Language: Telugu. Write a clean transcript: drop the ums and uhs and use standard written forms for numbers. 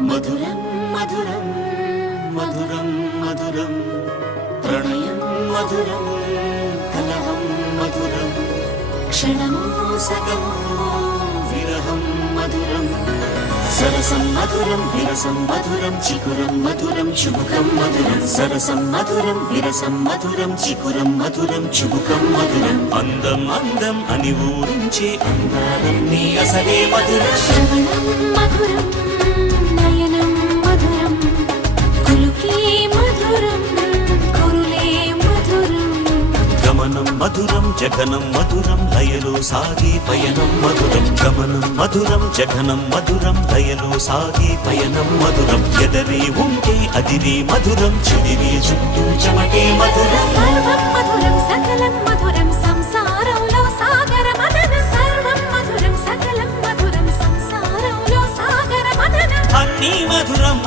మధురం మధురం మధురం మధురం ప్రణయం మధురం కలహం మధురం క్షణమో సగమో విరహం మధురం సరసం మధురం విరసం మధురం చికురం మధురం చుబుకం మధురం సరసం మధురం విరసం మధురం చికురం మధురం చుబుకం మధురం అందం అందం అని ఊరించే అందాలన్నీ అసలే మధురం శ్రవణం మధురం నయనం మధురం కులుకే మధురం కురులే మధురం గమనం మధురం జగనం మధురం లయలో సాగే పయనం మధురం గమనం మధురం జగనం మధురం లయలో సాగే పయనం మధురం ఎదరే ఉంటే అదిరే మధురం చెదిరే చుట్టూ చెమటే మధురం సర్వం మధురం సకలం మధురం సంసారంలో సాగర మదనం సర్వం మధురం సకలం మధురం సంసారంలో సాగర మదనం అన్నీ మధురం